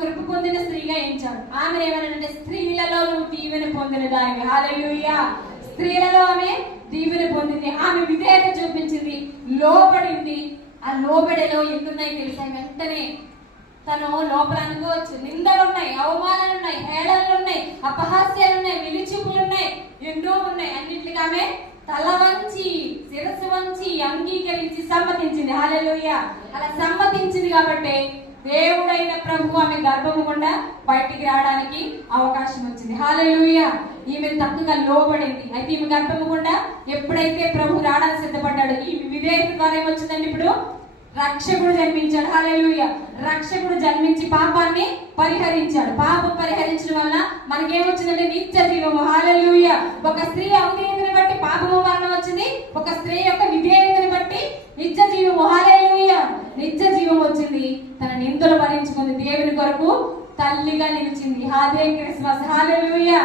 కృప పొందిన స్త్రీగా ఎంచాడు. ఆమె ఏమనంటే స్త్రీలలో నువ్వు దీవెన పొందిన దానివి. హల్లెలూయా. స్త్రీలలో ఆమె దీవెన పొందింది. ఆమె విధేయత చూపించింది, లోబడింది. ఆ లోబడిలో ఎన్నున్నాయి తెలుసా? వెంటనే తను లోపల అనుకోవచ్చు, నిందలు ఉన్నాయి, అవమానాలు ఉన్నాయి, హేళనలు ఉన్నాయి, అపహాస్యాలు ఉన్నాయి, విలిచూపులు ఉన్నాయి, ఎన్నో ఉన్నాయి. అన్నింటికి ఆమె తల వంచి శిరస్సు వంచి అంగీకరించి సమ్మతించింది. హల్లెలూయా. అలా సమ్మతించింది కాబట్టి దేవుడైన ప్రభు ఆమె గర్భము గుండా బయటికి రావడానికి అవకాశం వచ్చింది. హల్లెలూయా. ఈమె తక్కువగా లోబడింది. అయితే ఈమె గర్భము గుండా ఎప్పుడైతే ప్రభు రావడానికి సిద్ధపడ్డాడు, ఈ విధేయత ద్వారా ఏమొచ్చిందండి? ఇప్పుడు రక్షకుడు జన్మించాడు. హల్లెలూయా. రక్షకుడు జన్మించి పాపాన్ని పరిహరించాడు. పాపం పరిహరించడం వల్ల మనకేమొచ్చిందంటే నిత్య జీవము. హల్లెలూయా. ఒక స్త్రీ అవిధేయతను బట్టి పాపము మరణం వచ్చింది, ఒక స్త్రీ యొక్క విధేయతను బట్టి నిత్య జీవము. హల్లెలూయా. నిత్య జీవం వచ్చింది. తన నిందలు భరించుకుంది, దేవుని కొరకు తల్లిగా నిలిచింది. హాదే క్రిస్మస్. హల్లెలూయా.